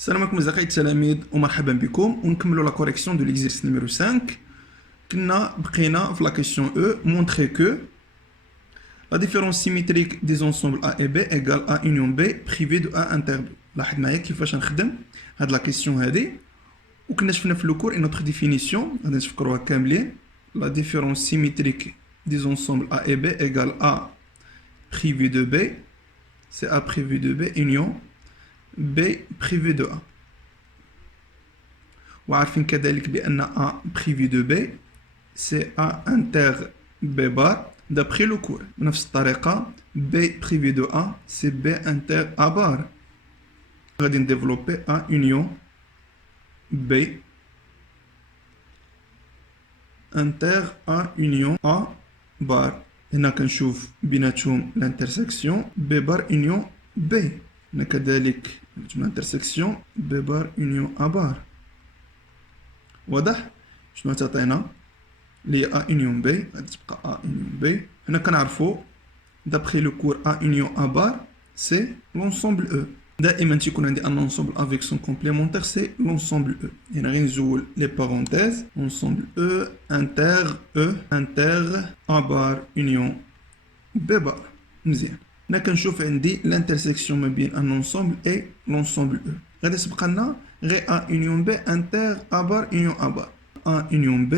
Salam alaikum les التلاميذ ومرحبا بكم ونكملوا la correction de l'exercice numéro 5. كنا بقينا في la question E montrer que la différence symétrique des ensembles A et B égale A union B privé de A inter B. لاحظ معايا كيفاش نخدم هاد la question هادي وكنا شفنا في le cours une autre définition غادي نفكروها كاملين. La différence symétrique des ensembles A et B égale A privé de B, c'est A privé de B union B privé de A. وعارفين كذلك بأن A privé de B c'est A inter B bar d'après le cours. بنفس الطريقة B privé de A c'est B inter A bar. غادي نديفلوبي A union B inter A union A bar. هنا كنشوف بيناتهم l'intersection B bar union B. هنا كذلك l'intersection B bar union A bar. واضح؟ شنو تعطينا؟ اللي A union B غادي تبقى A union B. هنا كنعرفو d'après le cours A union A bar c'est l'ensemble E. دائما تيكون عندي un ensemble avec son complémentaire c'est l'ensemble E. هنا غير نزول les parenthèses ensemble E inter A bar union B bar. مزيان. هنا كنشوف عندي l'intersection ما بين un ensemble et l'ensemble E. غادي تبقى لنا غير A union B inter A bar union A bar. A union B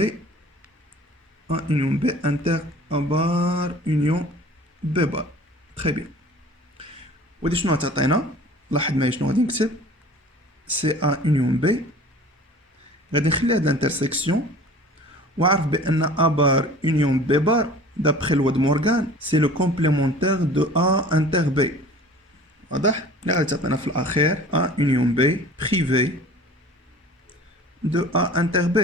inter A bar union B bar. Très bien. ودي شنو غتعطينا؟ لاحظ معايا شنو غادي نكتب سي A union B. غادي نخلي هاد الانترسيكسيون وعرف بأن A bar union B bar d'après loi de Morgan c'est le complémentaire de A inter B. واضح؟ اللي غادي تعطينا في الأخير A union B privé de A inter B.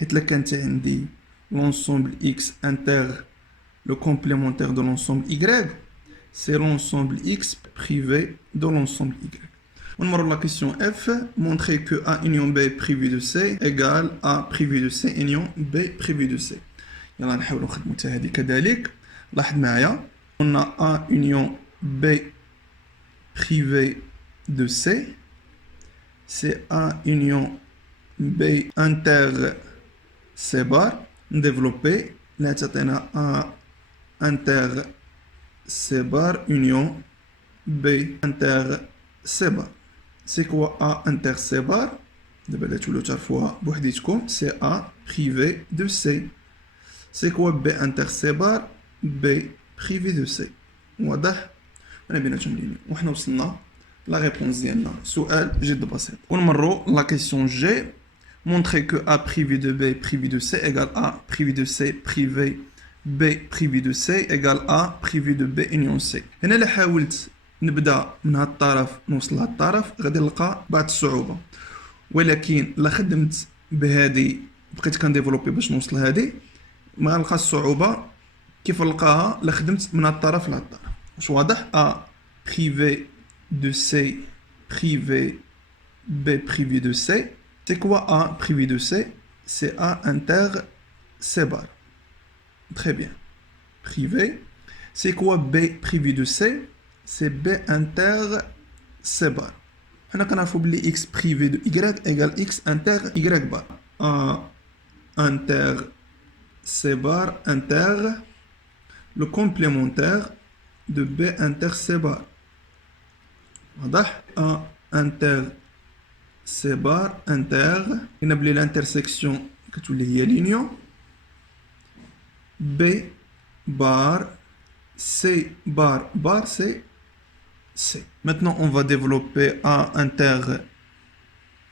حيت إلا كانت عندي l'ensemble X inter le complémentaire de l'ensemble Y c'est l'ensemble X privé de l'ensemble Y. On va la question F. Montrer que A union B privé de C égale A privé de C union B privé de C. يلا نحاولوا نخدموا حتى هذه كذلك. لاحظ معايا on a A union B privé de C c'est A union B inter C bar développé là تعطينا A inter C bar union B inter C bar. C'est quoi A inter C bar? دابا لا تولوا تعرفوها بوحديتكم c'est A privé de C. C'est quoi B inter C bar? B privé de C. واضح؟ أنا بيناتهم ليني وحنا وصلنا لا ريبونس ديالنا. سؤال جد بسيط. ونمروا لا كيسيون جي. Montrer que A privé de B privé de C égale A privé de C privé B privé de C égale A privé de B union C. هنا اللي حاولت نبدا من هاد الطرف نوصل لهاد الطرف غادي نلقى بعض الصعوبة، ولكن لا خدمت بهادي بقيت كنديفلوبي باش نوصل لهادي ما نلقى الصعوبة كيف نلقاها لا خدمت من هاد الطرف لهاد الطرف. واش واضح؟ A privé de C privé B privé de C. C'est quoi A privé de C? C'est A inter C bar. Très bien. Privé. C'est quoi B privé de C? C'est B inter C bar. On a X privé de Y égale X inter Y bar. A inter C bar inter le complémentaire de B inter C bar. A inter C bar inter نبلي l'intersection كتولي هي l'union B bar C bar bar c'est C. Maintenant on va développer A inter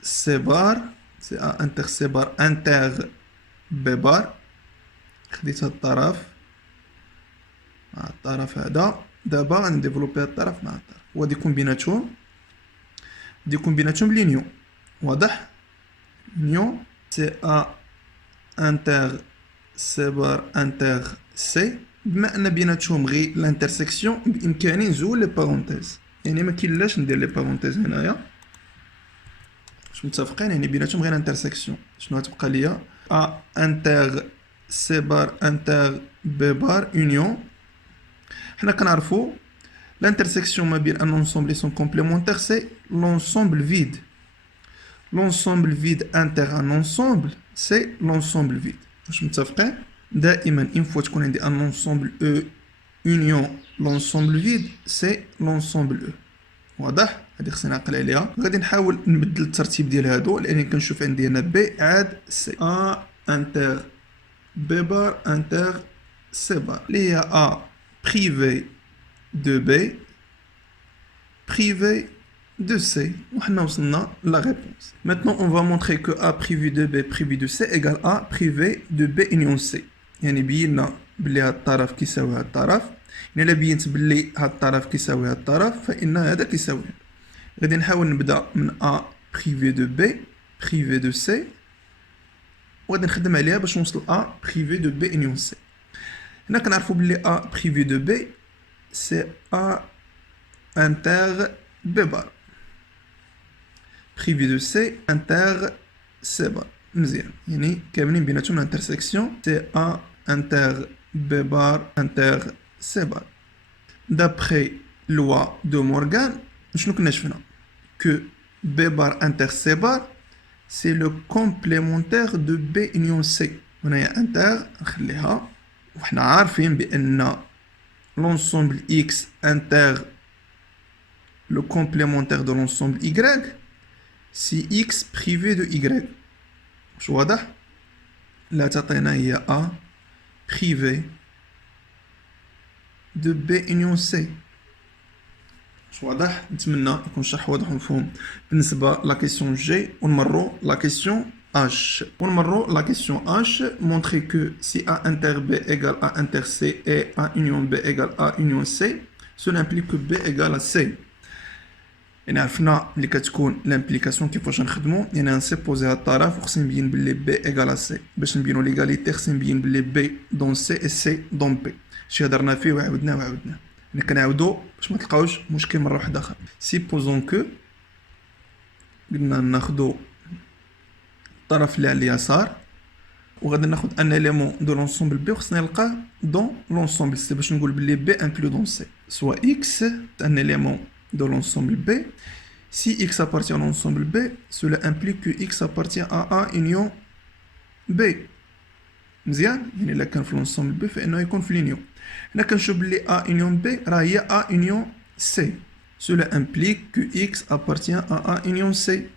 C bar c'est A inter C bar inter B bar. خديت هاد الطرف مع الطرف هذا دابا غنديفلوبي هاد الطرف مع الطرف وهادي كومبيناتهم لينيون. واضح؟ union c'est A inter C bar inter C. بما ان بيناتهم غير الانترسيكسيون بامكاني نزول لي بارونتيز، يعني ما كاينلاش ندير لي بارونتيز هنايا باش متفقين، يعني بيناتهم غير انترسيكسيون. شنو غتبقى ليا؟ A inter C bar inter B bar union. حنا كنعرفو l'intersection ما بين un ensemble et son complémentaire c'est l'ensemble vide. L'ensemble vide inter un ensemble, c'est l'ensemble vide. واش متفقين؟ دائما une fois تكون عندي un ensemble E union l'ensemble vide, c'est l'ensemble E. واضح؟ هادي خصني نعقل عليها. غادي نحاول نبدل الترتيب ديال هادو لاني كنشوف عندي هنا بي عاد سي. ا انتر بي بار انتر سي بار اللي هي ا بريفي دو بي privé de C. وحنا وصلنا la réponse. Maintenant, on va montrer que A privé de B privé de C égale A privé de B union C. يعني بينا بلي هاد الطرف كيساوي هاد الطرف. يعني إلا بينت بلي هاد الطرف كيساوي هاد الطرف فإن هذا كيساوي هذا. غادي نحاول نبدا من A privé de B privé de C. وغادي نخدم عليها باش نوصل A privé de B union C. هنا كنعرفو بلي A privé de B c'est A inter B bar privé de C inter C bar مزيان يعني كاملين بيناتهم الانترسيكسيون سي A inter B bar inter C bar. d'après loi de Morgan شنو كنا شفنا que B bar inter C bar c'est le complémentaire de B union C. هنايا انتر نخليها وحنا عارفين بان l'ensemble X inter le complémentaire de l'ensemble Y, c'est X privé de Y. شو واضح؟ لا تعطينا هي A privé de B union C. شو واضح؟ نتمنى يكون الشرح واضح ومفهوم بالنسبة لا كيسيون جي. ونمرو لا كيسيون H. ونمرو لا كيسيون H. montrer que si A inter B égale A inter C et A union B égale A union C, cela implique que B égale à C. يعني عرفنا ملي كتكون لامبليكاسيون كيفاش نخدمو يعني نسيبوزي هاد الطرف وخصني نبين بلي بي ايكال سي. باش نبينو ليغاليتي خصني نبين بلي بي دون سي اي سي دون بي. هادشي هضرنا فيه وعاودناه يعني كنعاودو باش ما تلقاوش مشكل مره واحده اخرى. سيبوزون كو قلنا ناخدو الطرف اللي على اليسار وغادي ناخد ان اليمون دو لونسومبل بي وخصني نلقاه دون لونسومبل سي باش نقول بلي بي انكلو دون سي سوا اكس ان اليمون de l'ensemble B. Si X appartient à l'ensemble B, cela implique que X appartient à A union B. مزيان يعني إلا كان في l'ensemble B فإنه يكون في l'union. هنا كنشوف بلي A union B راه هي A union C. Cela implique que X appartient à A union C.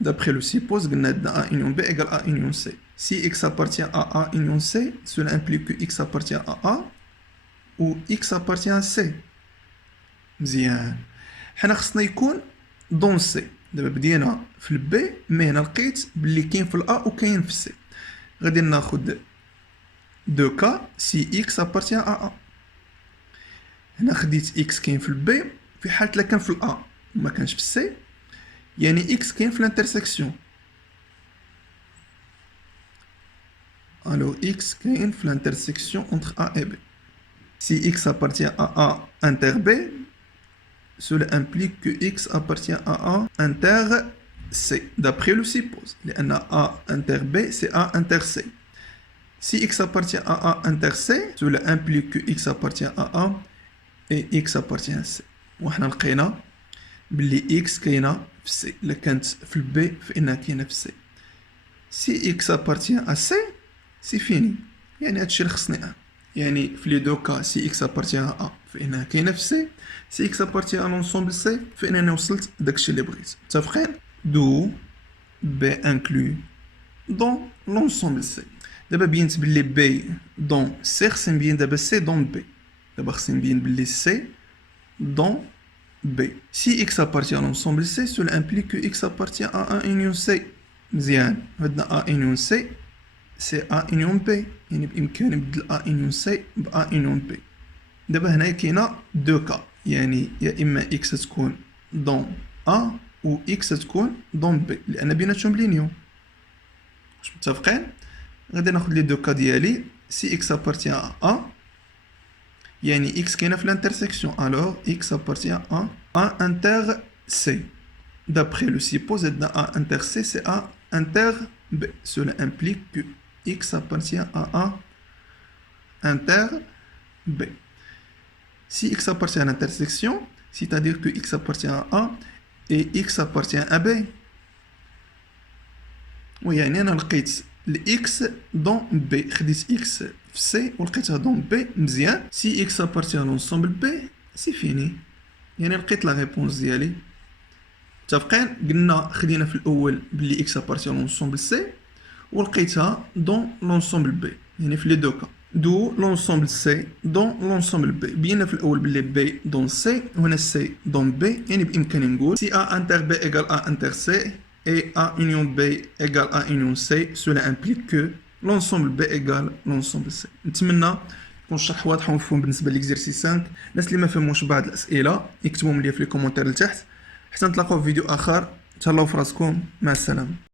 D'après le suppose قلنا عندنا A union B égale A union C. Si X appartient à A union C, cela implique que X appartient à A ou X appartient à C. مزيان حنا خصنا يكون دون سي. دابا بدينا في البي مي هنا لقيت بلي كاين في الا وكاين في سي. غادي ناخد دو كا سي اكس ابارتيان ا. هنا خديت اكس كاين في البي في حالة لا كان في الا وما كانش في السي يعني اكس كاين في الانترسيكسيون. الو اكس كاين في الانترسيكسيون انتر ا اي بي. سي اكس ابارتيان ا انتر بي cela implique que X appartient à A inter C, d'après le suppose. لأن A inter B, c'est A inter C. Si X appartient à A inter C, cela implique que X appartient à A et X appartient à C. وحنا لقينا بلي X كاينة في C. إلا كانت في B فإنها كاينة في C. Si X appartient à C, c'est fini. يعني هادشي اللي خصني أنا. يعني في لي دو كا سي اكس ابارتيان ا فانها كاينه في سي. سي اكس ابارتيان لونسومبل سي فانني وصلت داكشي اللي بغيت. متفقين؟ دو بي انكلو دون لونسومبل سي. دابا بينت بلي بي دون سي خصني نبين دابا سي دون بي. دابا خصني نبين بلي سي دون بي. سي اكس ابارتيان لونسومبل سي سولا امبليك كو اكس ابارتيان ا ان يونيون سي. مزيان عندنا ا يونيون سي سي A union B يعني بإمكاني نبدل A union C ب A union B. دابا هنايا كاينة دو كا يعني يا إما إكس تكون دون A و إكس تكون دون B لأن بيناتهم لينيون. واش متفقين؟ غادي ناخد لي دو كا ديالي. سي إكس أبارتيان أ يعني إكس كاينة في الانترسيكسيون ألوغ إكس أبارتيان أ انتر سي. d'après le suppose عندنا A inter C c'est A inter B. cela implique que X appartient à A inter B. Si X appartient à l'intersection, c'est-à-dire que X appartient à A et x appartient à b. ويعني انا لقيت x dans b، خديت x في c ولقيتها dans b. مزيان. si x appartient à l'ensemble b c'est fini، يعني لقيت لا ريبونس ديالي. متفقين؟ قلنا خدينا في الاول بلي x appartient à l'ensemble c ولقيتها dans l'ensemble b، يعني في لي دو كا. دو l'ensemble c dans l'ensemble b. بينا في الاول بلي b dans c وهنا c dans b، يعني بامكاني نقول si a inter b égale a inter c et a union b égale a union c، cela implique que l'ensemble b égale l'ensemble c. نتمنى يكون الشرح واضح ومفهوم بالنسبه ليكزرسيس 5. الناس اللي ما فهموش بعض الاسئله يكتبوهم لي في لي كومونتير لتحت حتى نتلاقاو في فيديو اخر. تهلاو في راسكم، مع السلامه.